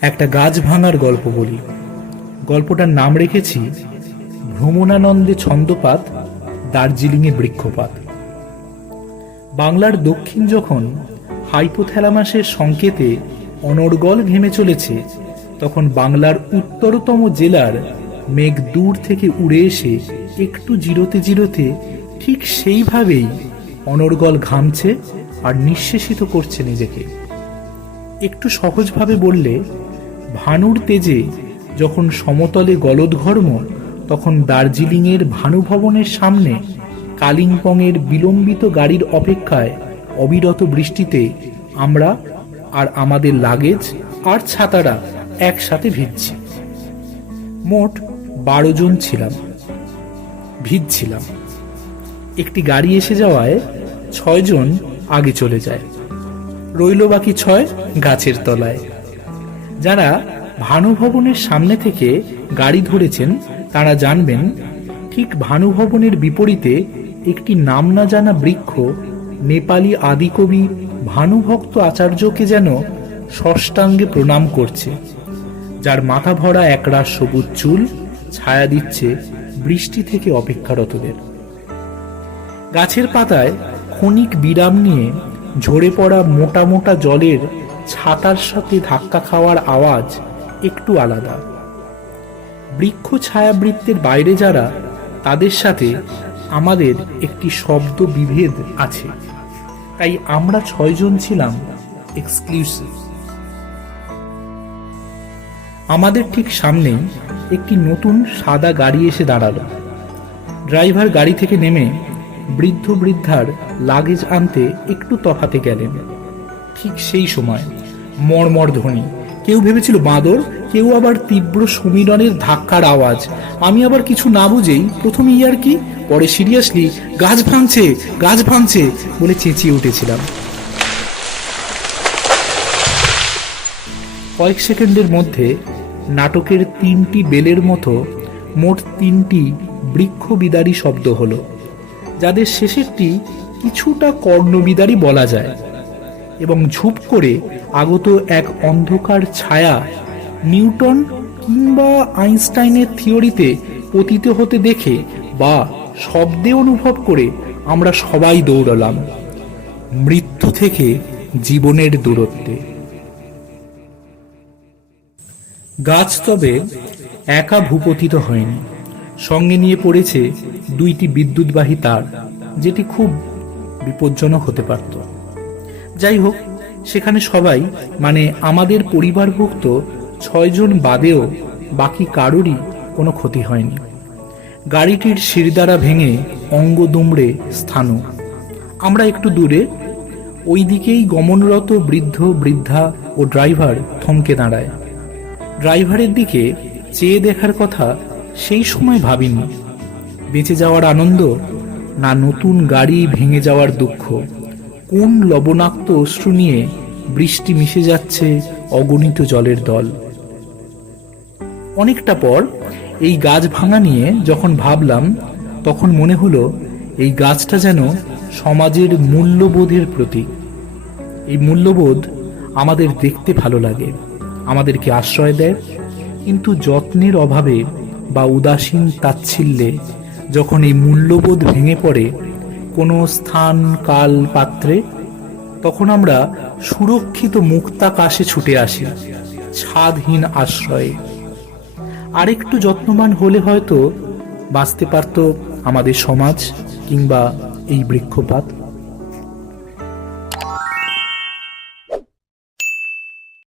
একটা গাছ ভাঙার গল্প বলি। গল্পটার নাম রেখেছি, ভ্রমণানন্দে ছন্দপাত, দার্জিলিংয়ে বৃক্ষপাত। বাংলার দক্ষিণ যখন হাইপোথ্যালামাসের সংকেতে অনর্গল ঘেমে চলেছে, তখন বাংলার উত্তরতম জেলার মেঘ দূর থেকে উড়ে এসে একটু জিরোতে জিরোতে ঠিক সেইভাবেই অনর্গল ঘামছে আর নিঃশেষিত করছে নিজেকে। একটু সহজভাবে বললে ভানুর তেজে যখন সমতলে গলদঘর্ম, তখন দার্জিলিংয়ের ভানুভবনের সামনে কালিম্পংয়ের বিলম্বিত গাড়ির অপেক্ষায় অবিরত বৃষ্টিতে আমরা আর আমাদের লাগেজ আর ছাতারা একসাথে ভিজছি। মোট বারো জন ছিলাম, ভিজছিলাম। একটি গাড়ি এসে যাওয়ায় ছয়জন আগে চলে যায়, রইল বাকি ছয় গাছের তলায়। যারা ভানুভবনের সামনে থেকে গাড়ি ধরেছেন, তারা জানবেন ঠিক ভানুভবনের বিপরীতে একটি নাম না জানা বৃক্ষ নেপালি আদিকবি ভানুভক্ত আচার্যকে যেন ষষ্ঠাঙ্গে প্রণাম করছে, যার মাথা ভরা একরাশ সবুজ চুল ছায়া দিচ্ছে বৃষ্টি থেকে অপেক্ষারতদের। গাছের পাতায় ক্ষণিক বিরাম নিয়ে ঝরে পড়া মোটা মোটা জলের ছাতার সাথে ধাক্কা খাওয়ার আওয়াজ একটু আলাদা। বৃক্ষ ছায়াবৃত্তের বাইরে যারা, তাদের সাথে আমাদের একটি শব্দ বিভেদ আছে। তাই আমরা ছয়জন ছিলাম এক্সক্লুসিভ আমাদের ঠিক সামনে একটি নতুন সাদা গাড়ি এসে দাঁড়াল। ড্রাইভার গাড়ি থেকে নেমে বৃদ্ধ বৃদ্ধার লাগেজ আনতে একটু তফাতে গেলেন। ঠিক সেই সময়। মর্মর ধ্বনি। কেউ ভেবেছিল বাঁদর, কেউ আবার তীব্র সমীরণের ধাক্কার আওয়াজ। আমি আবার কিছু না বুঝেই প্রথমে ইয়ার কি, পরে সিরিয়াসলি গাছ ভাঙছে গাছ ভাঙছে বলে চেঁচিয়ে উঠেছিলাম। কয়েক সেকেন্ডের মধ্যে নাটকের তিনটি বেলের মতো মোট তিনটি বৃক্ষ বিদারী শব্দ হলো, যাদের শেষেরটি কিছুটা কর্ণবিদারী বলা যায়। এবং ঝুপ করে আগত এক অন্ধকার ছায়া নিউটন কিংবা আইনস্টাইনের থিওরিতে পতিত হতে দেখে বা শব্দে অনুভব করে আমরা সবাই দৌড়ালাম। মৃত্যু থেকে জীবনের দূরত্বে। গাছ তবে একা ভূপতিত হয়নি। সঙ্গে নিয়ে পড়েছে দুইটি বিদ্যুৎবাহী তার, যেটি খুব বিপজ্জনক হতে পারত। যাই হোক সেখানে সবাই মানে আমাদের পরিবারভুক্ত ছয়জন বাদেও বাকি কারোরই কোনো ক্ষতি হয়নি। গাড়িটির শিরদাঁড়া ভেঙে অঙ্গ দুমড়ে স্থানও। আমরা একটু দূরে ওই দিকেই গমনরত বৃদ্ধ, বৃদ্ধা ও ড্রাইভার থমকে দাঁড়ায়। ড্রাইভারের দিকে চেয়ে দেখার কথা সেই সময় ভাবিনি। বেঁচে যাওয়ার আনন্দ না নতুন গাড়ি ভেঙে যাওয়ার দুঃখ? কোন লবণাক্ত অশ্রু নিয়ে বৃষ্টি মিশে যাচ্ছে অগণিত জলের দল? অনেকটা পর এই গাছ ভাঙা নিয়ে যখন ভাবলাম, তখন মনে হলো এই গাছটা যেন সমাজের মূল্যবোধের প্রতীক। এই মূল্যবোধ আমাদের দেখতে ভালো লাগে, আমাদেরকে আশ্রয় দেয়, কিন্তু যত্নের অভাবে বা উদাসীন তাচ্ছিল্যে যখন এই মূল্যবোধ ভেঙে পড়ে স্থান কাল পাত্রে, তখন আমরা সুরক্ষিত মুক্তাকাশে ছুটে আসি ছাদহীন আশ্রয়ে। আরেকটু যত্নবান হলে হয়তো বাঁচতে পারত আমাদের সমাজ কিংবা এই বৃক্ষপাত।